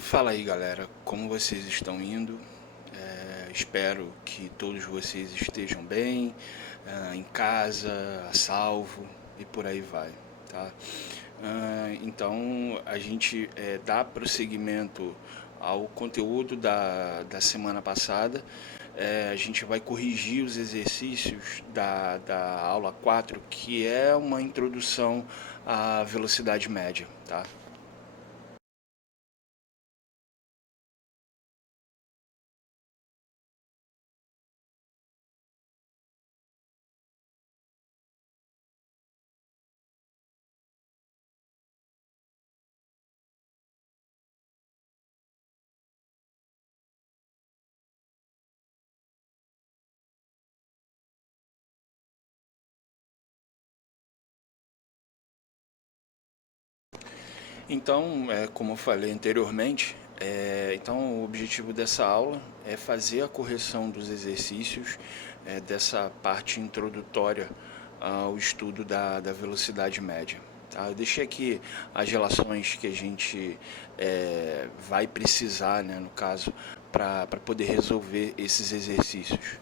Fala aí, galera, como vocês estão indo? Espero que todos vocês estejam bem, em casa, a salvo e por aí vai, tá? Então a gente dá prosseguimento ao conteúdo da semana passada. A gente vai corrigir os exercícios da aula 4, que é uma introdução à velocidade média, tá? Então, como eu falei anteriormente, então o objetivo dessa aula é fazer a correção dos exercícios dessa parte introdutória ao estudo da velocidade média. Tá? Eu deixei aqui as relações que a gente vai precisar, né, no caso, para poder resolver esses exercícios.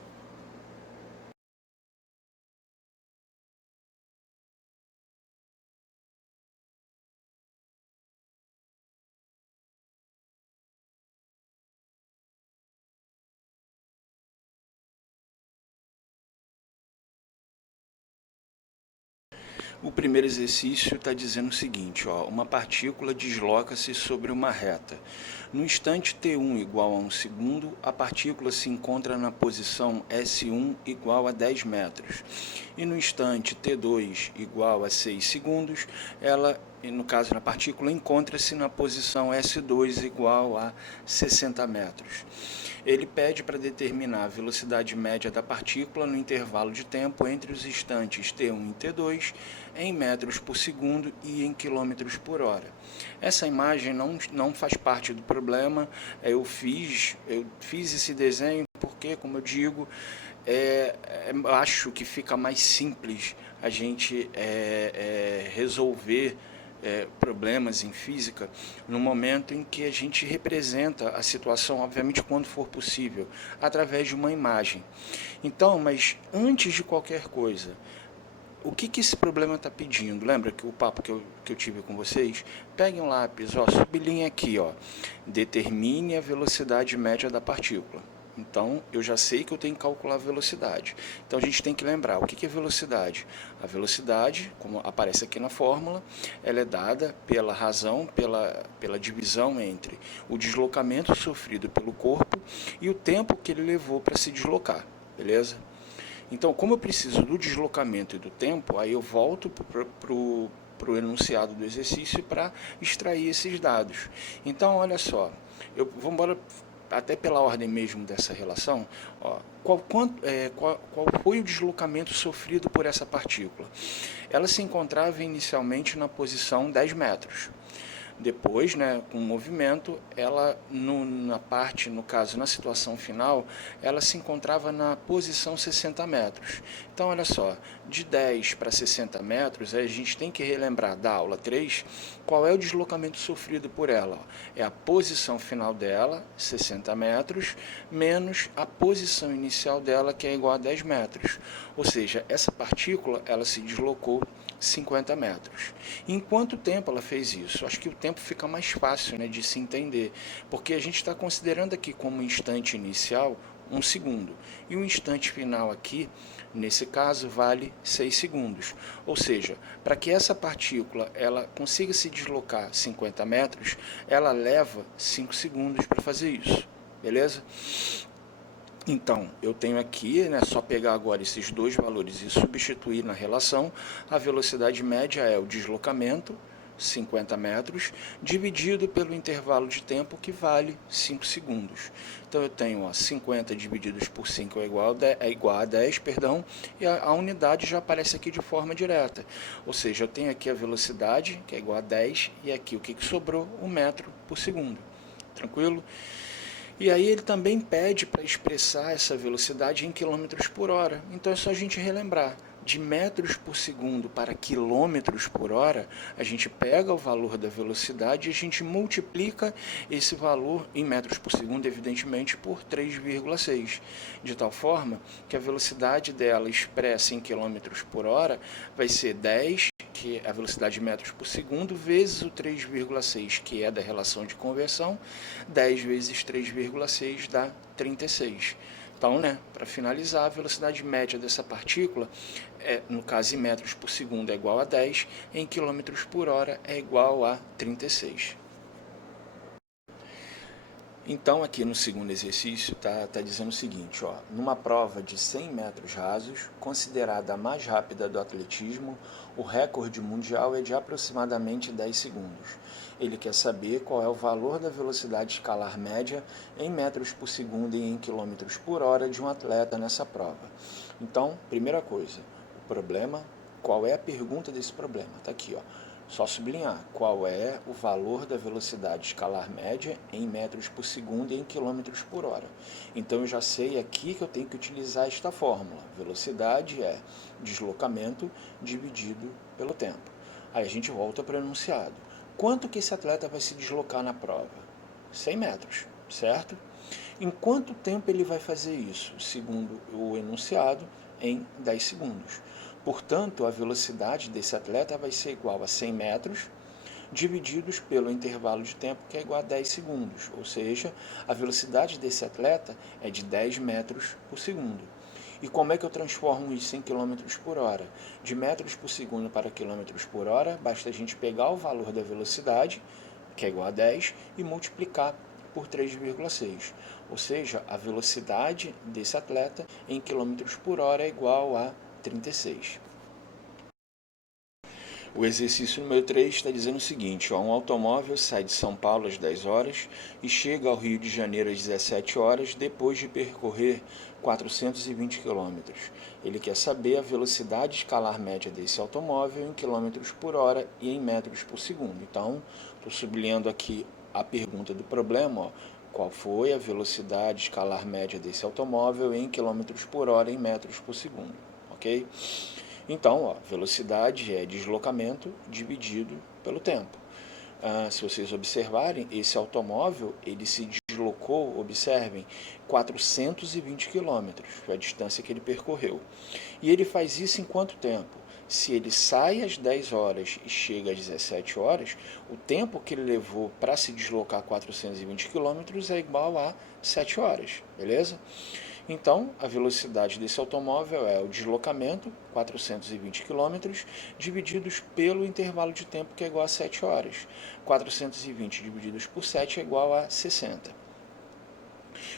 O primeiro exercício está dizendo o seguinte, ó, uma partícula desloca-se sobre uma reta. No instante t1 igual a 1 segundo, a partícula se encontra na posição S1 igual a 10 metros. E no instante t2 igual a 6 segundos, ela, no caso na partícula, encontra-se na posição S2 igual a 60 metros. Ele pede para determinar a velocidade média da partícula no intervalo de tempo entre os instantes t1 e t2 em metros por segundo e em quilômetros por hora. Essa imagem não faz parte do problema, eu fiz esse desenho porque, como eu digo, acho que fica mais simples a gente resolver problemas em física no momento em que a gente representa a situação, obviamente quando for possível, através de uma imagem. Então, mas antes de qualquer coisa, o que esse problema está pedindo? Lembra que o papo que eu tive com vocês? Peguem um lápis, ó, sublinha aqui, ó, determine a velocidade média da partícula. Então, eu já sei que eu tenho que calcular a velocidade. Então, a gente tem que lembrar o que é velocidade. A velocidade, como aparece aqui na fórmula, ela é dada pela razão, pela divisão entre o deslocamento sofrido pelo corpo e o tempo que ele levou para se deslocar, beleza? Então, como eu preciso do deslocamento e do tempo, aí eu volto para o enunciado do exercício para extrair esses dados. Então, olha só, vamos embora até pela ordem mesmo dessa relação. Ó, qual foi o deslocamento sofrido por essa partícula? Ela se encontrava inicialmente na posição 10 metros. Depois, né, com o movimento, ela na parte, no caso, na situação final, ela se encontrava na posição 60 metros. Então, olha só, de 10 para 60 metros, a gente tem que relembrar da aula 3 qual é o deslocamento sofrido por ela. É a posição final dela, 60 metros, menos a posição inicial dela, que é igual a 10 metros. Ou seja, essa partícula, ela se deslocou 50 metros. Em quanto tempo ela fez isso? Acho que o tempo fica mais fácil, né, de se entender, porque a gente está considerando aqui como instante inicial 1 segundo, e o instante final aqui, nesse caso, vale 6 segundos. Ou seja, para que essa partícula ela consiga se deslocar 50 metros, ela leva 5 segundos para fazer isso, beleza? Então, eu tenho aqui, né, só pegar agora esses dois valores e substituir na relação. A velocidade média é o deslocamento, 50 metros, dividido pelo intervalo de tempo, que vale 5 segundos. Então, eu tenho 50 divididos por 5 é igual a 10, perdão, e a unidade já aparece aqui de forma direta. Ou seja, eu tenho aqui a velocidade, que é igual a 10, e aqui o que sobrou? 1 metro por segundo. Tranquilo? E aí ele também pede para expressar essa velocidade em quilômetros por hora. Então é só a gente relembrar. De metros por segundo para quilômetros por hora, a gente pega o valor da velocidade e a gente multiplica esse valor em metros por segundo, evidentemente, por 3,6, de tal forma que a velocidade dela expressa em quilômetros por hora vai ser 10, que é a velocidade de metros por segundo, vezes o 3,6, que é da relação de conversão. 10 vezes 3,6 dá 36. Então, para finalizar, a velocidade média dessa partícula, no caso em metros por segundo, é igual a 10, em quilômetros por hora é igual a 36. Então, aqui no segundo exercício, tá dizendo o seguinte, numa prova de 100 metros rasos, considerada a mais rápida do atletismo, o recorde mundial é de aproximadamente 10 segundos. Ele quer saber qual é o valor da velocidade escalar média em metros por segundo e em quilômetros por hora de um atleta nessa prova. Então, primeira coisa, o problema, qual é a pergunta desse problema? Está aqui, Só sublinhar qual é o valor da velocidade escalar média em metros por segundo e em quilômetros por hora. Então eu já sei aqui que eu tenho que utilizar esta fórmula. Velocidade é deslocamento dividido pelo tempo. Aí a gente volta para o enunciado. Quanto que esse atleta vai se deslocar na prova? 100 metros, certo? Em quanto tempo ele vai fazer isso? Segundo o enunciado, em 10 segundos. Portanto, a velocidade desse atleta vai ser igual a 100 metros divididos pelo intervalo de tempo, que é igual a 10 segundos. Ou seja, a velocidade desse atleta é de 10 metros por segundo. E como é que eu transformo isso em quilômetros por hora? De metros por segundo para quilômetros por hora, basta a gente pegar o valor da velocidade, que é igual a 10, e multiplicar por 3,6. Ou seja, a velocidade desse atleta em quilômetros por hora é igual a 36. O exercício número 3 está dizendo o seguinte, um automóvel sai de São Paulo às 10 horas e chega ao Rio de Janeiro às 17 horas depois de percorrer 420 km. Ele quer saber a velocidade escalar média desse automóvel em quilômetros por hora e em metros por segundo. Então, estou sublinhando aqui a pergunta do problema, qual foi a velocidade escalar média desse automóvel em quilômetros por hora e em metros por segundo, ok? Então, velocidade é deslocamento dividido pelo tempo. Se vocês observarem, esse automóvel ele se deslocou, observem, 420 quilômetros, foi a distância que ele percorreu. E ele faz isso em quanto tempo? Se ele sai às 10 horas e chega às 17 horas, o tempo que ele levou para se deslocar 420 quilômetros é igual a 7 horas, beleza? Então, a velocidade desse automóvel é o deslocamento, 420 km, divididos pelo intervalo de tempo, que é igual a 7 horas. 420 divididos por 7 é igual a 60.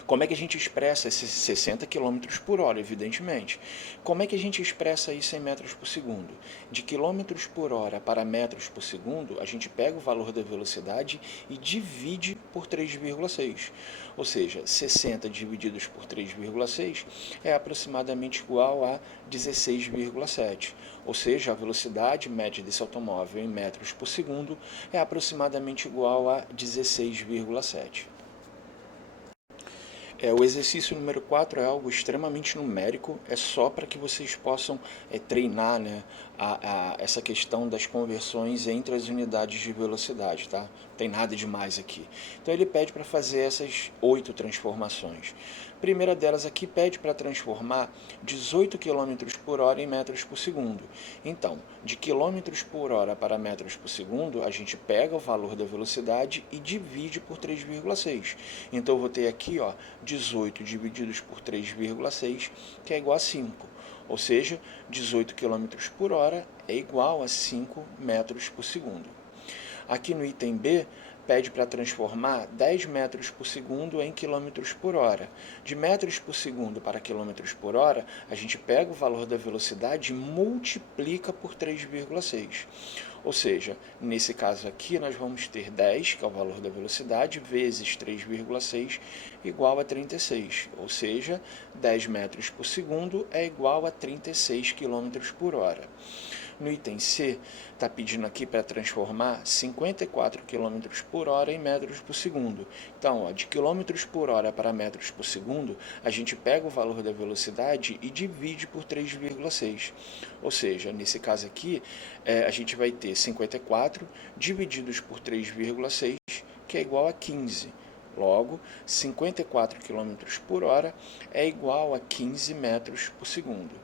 Como é que a gente expressa esses 60 km por hora, evidentemente? Como é que a gente expressa isso em metros por segundo? De quilômetros por hora para metros por segundo, a gente pega o valor da velocidade e divide por 3,6. Ou seja, 60 divididos por 3,6 é aproximadamente igual a 16,7. Ou seja, a velocidade média desse automóvel em metros por segundo é aproximadamente igual a 16,7. O exercício número 4 é algo extremamente numérico, é só para que vocês possam treinar essa questão das conversões entre as unidades de velocidade, tá? Não tem nada demais aqui. Então ele pede para fazer essas 8 transformações. A primeira delas aqui pede para transformar 18 km por hora em metros por segundo. Então, de quilômetros por hora para metros por segundo, a gente pega o valor da velocidade e divide por 3,6. Então eu vou ter aqui 18 divididos por 3,6, que é igual a 5. Ou seja, 18 km por hora é igual a 5 metros por segundo. Aqui no item B, pede para transformar 10 metros por segundo em quilômetros por hora. De metros por segundo para quilômetros por hora, a gente pega o valor da velocidade e multiplica por 3,6. Ou seja, nesse caso aqui nós vamos ter 10, que é o valor da velocidade, vezes 3,6 igual a 36. Ou seja, 10 metros por segundo é igual a 36 km por hora. No item C, está pedindo aqui para transformar 54 km por hora em metros por segundo. Então, ó, de quilômetros por hora para metros por segundo, a gente pega o valor da velocidade e divide por 3,6. Ou seja, nesse caso aqui, a gente vai ter 54 divididos por 3,6, que é igual a 15. Logo, 54 km por hora é igual a 15 metros por segundo.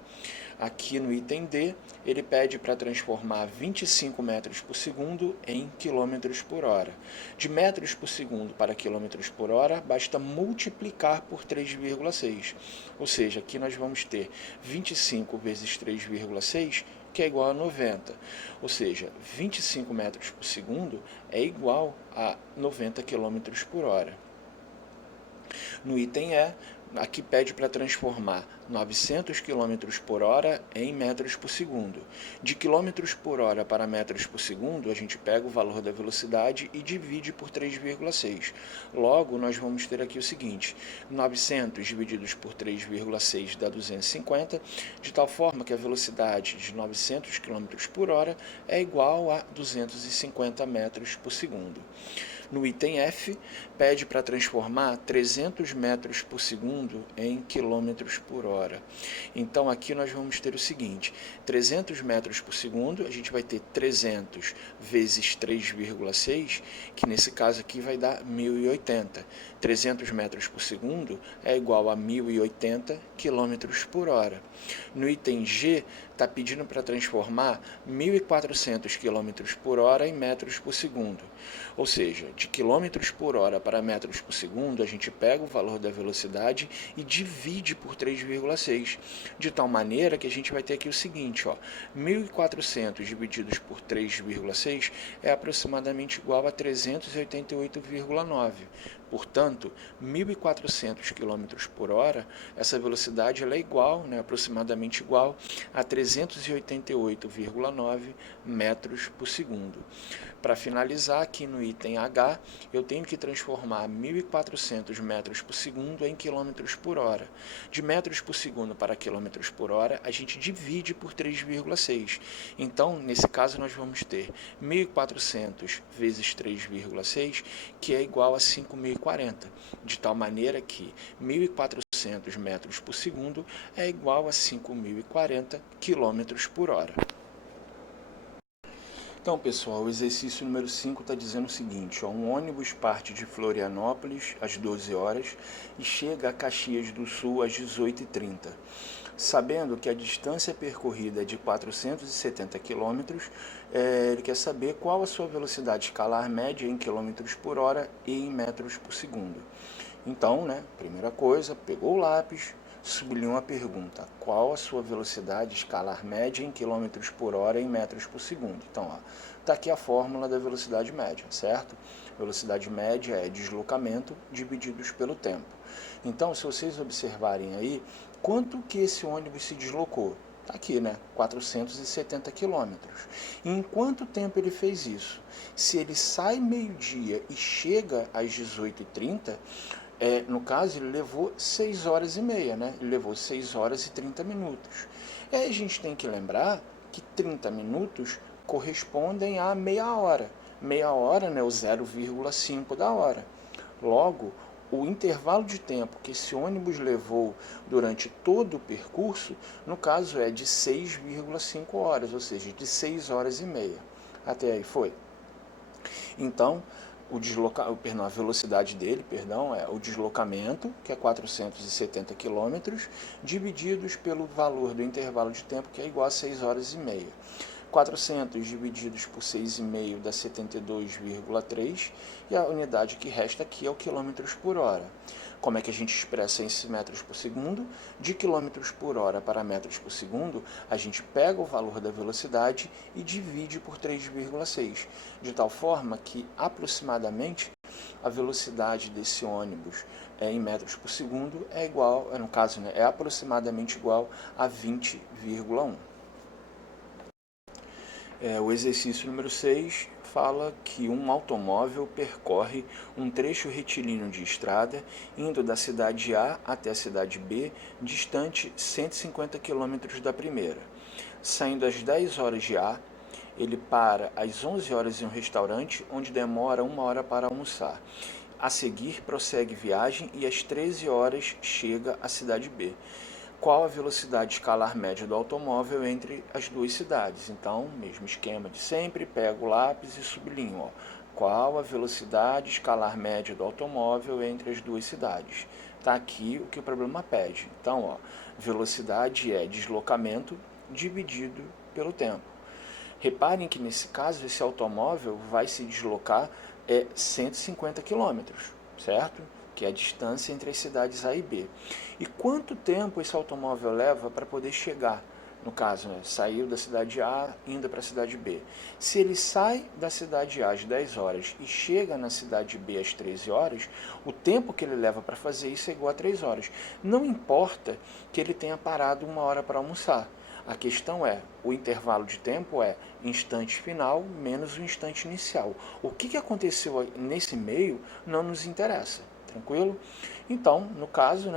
Aqui no item D, ele pede para transformar 25 metros por segundo em quilômetros por hora. De metros por segundo para quilômetros por hora, basta multiplicar por 3,6. Ou seja, aqui nós vamos ter 25 vezes 3,6, que é igual a 90. Ou seja, 25 metros por segundo é igual a 90 km por hora. No item E, aqui pede para transformar 900 km por hora em metros por segundo. De quilômetros por hora para metros por segundo, a gente pega o valor da velocidade e divide por 3,6. Logo, nós vamos ter aqui o seguinte, 900 divididos por 3,6 dá 250, de tal forma que a velocidade de 900 km por hora é igual a 250 metros por segundo. No item F, pede para transformar 300 metros por segundo em quilômetros por hora. Então, aqui nós vamos ter o seguinte, 300 metros por segundo, a gente vai ter 300 vezes 3,6, que nesse caso aqui vai dar 1080. 300 metros por segundo é igual a 1080 quilômetros por hora. No item G, está pedindo para transformar 1.400 km por hora em metros por segundo. Ou seja, de quilômetros por hora para metros por segundo, a gente pega o valor da velocidade e divide por 3,6. De tal maneira que a gente vai ter aqui o seguinte, ó, 1.400 divididos por 3,6 é aproximadamente igual a 388,9. Portanto, 1.400 km por hora, essa velocidade ela é igual, aproximadamente igual a 388,9 metros por segundo. Para finalizar, aqui no item H, eu tenho que transformar 1.400 metros por segundo em quilômetros por hora. De metros por segundo para quilômetros por hora, a gente divide por 3,6. Então, nesse caso, nós vamos ter 1.400 vezes 3,6, que é igual a 5.040, de tal maneira que 1.400 metros por segundo é igual a 5.040 quilômetros por hora. Então, pessoal, o exercício número 5 está dizendo o seguinte, ó, um ônibus parte de Florianópolis às 12 horas e chega a Caxias do Sul às 18h30. Sabendo que a distância percorrida é de 470 km, ele quer saber qual a sua velocidade escalar média em quilômetros por hora e em metros por segundo. Então, primeira coisa, pegou o lápis, sublinhou a pergunta, qual a sua velocidade escalar média em quilômetros por hora e em metros por segundo? Então, está aqui a fórmula da velocidade média, certo? Velocidade média é deslocamento divididos pelo tempo. Então, se vocês observarem aí, quanto que esse ônibus se deslocou? Está aqui, 470 quilômetros. E em quanto tempo ele fez isso? Se ele sai meio-dia e chega às 18h30, no caso, ele levou 6 horas e meia, Ele levou 6 horas e 30 minutos. E aí a gente tem que lembrar que 30 minutos correspondem a meia hora. Meia hora, o 0,5 da hora. Logo, o intervalo de tempo que esse ônibus levou durante todo o percurso, no caso, é de 6,5 horas, ou seja, de 6 horas e meia. Até aí foi? Então, a velocidade dele, é o deslocamento, que é 470 km, divididos pelo valor do intervalo de tempo, que é igual a 6 horas e meia. 400 divididos por 6,5 dá 72,3, e a unidade que resta aqui é o quilômetros por hora. Como é que a gente expressa isso em metros por segundo? De quilômetros por hora para metros por segundo, a gente pega o valor da velocidade e divide por 3,6, de tal forma que, aproximadamente, a velocidade desse ônibus em metros por segundo é igual, no caso, é aproximadamente igual a 20,1. O exercício número 6 fala que um automóvel percorre um trecho retilíneo de estrada indo da cidade A até a cidade B, distante 150 km da primeira. Saindo às 10 horas de A, ele para às 11 horas em um restaurante onde demora 1 hora para almoçar. A seguir, prossegue viagem e às 13 horas chega à cidade B. Qual a velocidade escalar média do automóvel entre as duas cidades? Então, mesmo esquema de sempre, pego o lápis e sublinho. Qual a velocidade escalar média do automóvel entre as duas cidades? Está aqui o que o problema pede. Então, velocidade é deslocamento dividido pelo tempo. Reparem que nesse caso esse automóvel vai se deslocar 150 km, certo? Que é a distância entre as cidades A e B. E quanto tempo esse automóvel leva para poder chegar? No caso, saiu da cidade A, indo para a cidade B. Se ele sai da cidade A às 10 horas e chega na cidade B às 13 horas, o tempo que ele leva para fazer isso é igual a 3 horas. Não importa que ele tenha parado 1 hora para almoçar. A questão é, o intervalo de tempo é instante final menos o instante inicial. O que aconteceu nesse meio não nos interessa, tranquilo? Então, no caso,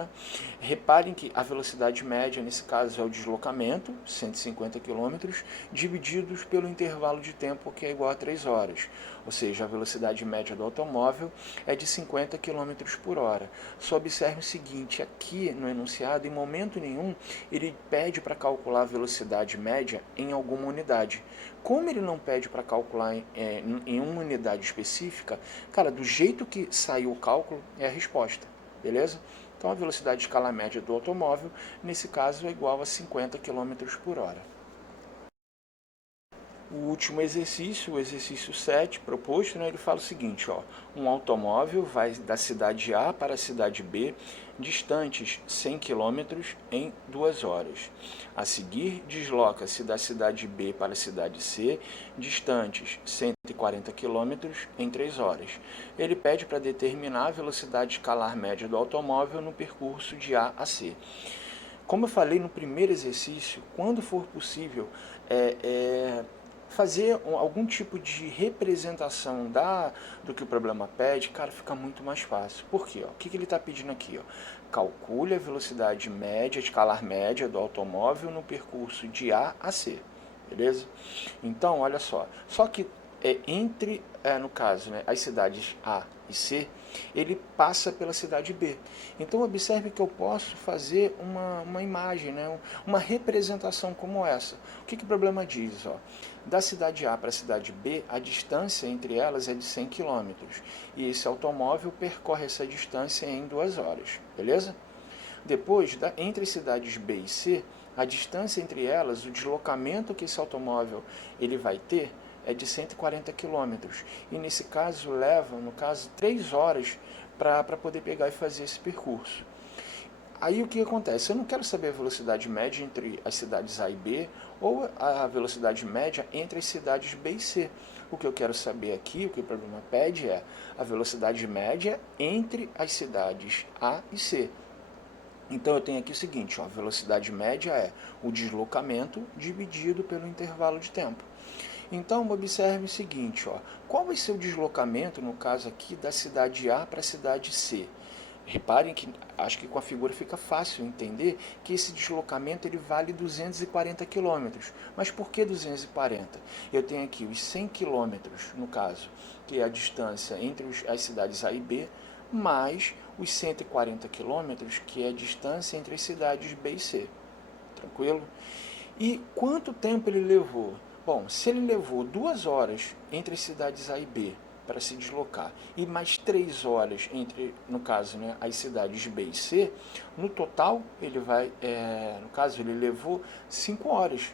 reparem que a velocidade média, nesse caso, é o deslocamento, 150 km, divididos pelo intervalo de tempo, que é igual a 3 horas. Ou seja, a velocidade média do automóvel é de 50 km por hora. Só observe o seguinte, aqui no enunciado, em momento nenhum, ele pede para calcular a velocidade média em alguma unidade. Como ele não pede para calcular em uma unidade específica, cara, do jeito que saiu o cálculo, é a resposta. Beleza? Então a velocidade escala média do automóvel, nesse caso, é igual a 50 km por hora. O último exercício, o exercício 7 proposto, ele fala o seguinte, um automóvel vai da cidade A para a cidade B, distantes 100 km em 2 horas. A seguir, desloca-se da cidade B para a cidade C, distantes 140 km em 3 horas. Ele pede para determinar a velocidade escalar média do automóvel no percurso de A a C. Como eu falei no primeiro exercício, quando for possível, fazer algum tipo de representação do que o problema pede, cara, fica muito mais fácil. Por quê? O que ele está pedindo aqui? Calcule a velocidade média, escalar média do automóvel no percurso de A a C. Beleza? Então, olha só. Só que entre, no caso, as cidades A e C, ele passa pela cidade B. Então, observe que eu posso fazer uma imagem, uma representação como essa. O que o problema diz? Da cidade A para a cidade B, a distância entre elas é de 100 km. E esse automóvel percorre essa distância em 2 horas. Beleza? Depois, entre as cidades B e C, a distância entre elas, o deslocamento que esse automóvel ele vai ter, é de 140 km. E nesse caso leva, 3 horas para poder pegar e fazer esse percurso. Aí o que acontece? Eu não quero saber a velocidade média entre as cidades A e B ou a velocidade média entre as cidades B e C. O que eu quero saber aqui, o que o problema pede é a velocidade média entre as cidades A e C. Então eu tenho aqui o seguinte, a velocidade média é o deslocamento dividido pelo intervalo de tempo. Então, observe o seguinte, qual vai ser o deslocamento, no caso aqui, da cidade A para a cidade C? Reparem que, acho que com a figura fica fácil entender que esse deslocamento ele vale 240 km. Mas por que 240? Eu tenho aqui os 100 km, no caso, que é a distância entre as cidades A e B, mais os 140 km, que é a distância entre as cidades B e C. Tranquilo? E quanto tempo ele levou? Bom, se ele levou 2 horas entre as cidades A e B para se deslocar e mais 3 horas entre, no caso, as cidades B e C, no total ele vai, no caso, ele levou 5 horas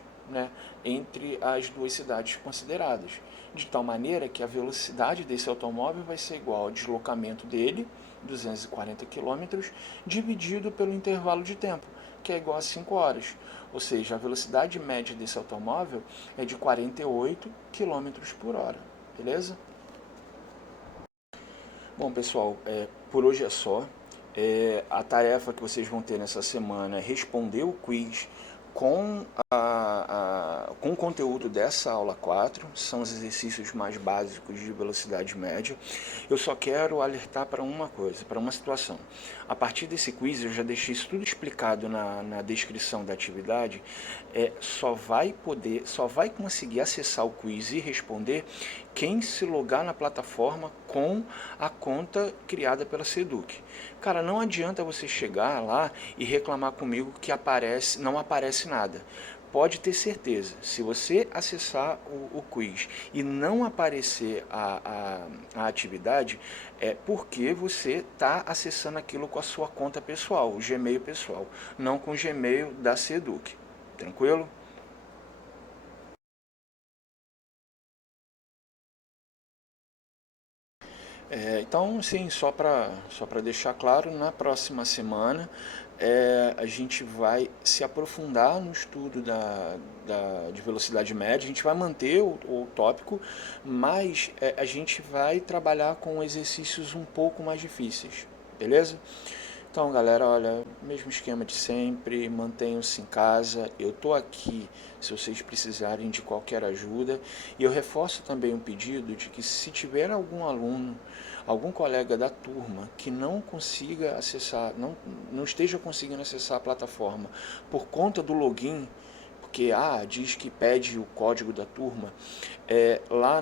entre as duas cidades consideradas. De tal maneira que a velocidade desse automóvel vai ser igual ao deslocamento dele, 240 km, dividido pelo intervalo de tempo, que é igual a 5 horas. Ou seja, a velocidade média desse automóvel é de 48 km por hora. Beleza? Bom, pessoal, por hoje é só. A tarefa que vocês vão ter nessa semana é responder o quiz com com o conteúdo dessa aula 4, são os exercícios mais básicos de velocidade média. Eu só quero alertar para uma coisa, para uma situação. A partir desse quiz, eu já deixei isso tudo explicado na descrição da atividade, só vai conseguir acessar o quiz e responder quem se logar na plataforma com a conta criada pela Seduc. Cara, não adianta você chegar lá e reclamar comigo que não aparece nada. Pode ter certeza, se você acessar o quiz e não aparecer a atividade, é porque você está acessando aquilo com a sua conta pessoal, o Gmail pessoal, não com o Gmail da Seduc. Tranquilo? Então, sim, só para deixar claro, na próxima semana a gente vai se aprofundar no estudo de velocidade média, a gente vai manter o tópico, mas a gente vai trabalhar com exercícios um pouco mais difíceis, beleza? Então, galera, olha, mesmo esquema de sempre, mantenham-se em casa, eu tô aqui se vocês precisarem de qualquer ajuda, e eu reforço também um pedido de que se tiver algum aluno, algum colega da turma que não consiga acessar, não esteja conseguindo acessar a plataforma por conta do login, porque diz que pede o código da turma, lá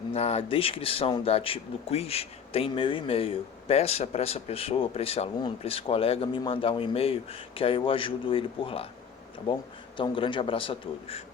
na descrição do quiz tem meu e-mail. Peça para essa pessoa, para esse aluno, para esse colega me mandar um e-mail, que aí eu ajudo ele por lá, tá bom? Então um grande abraço a todos.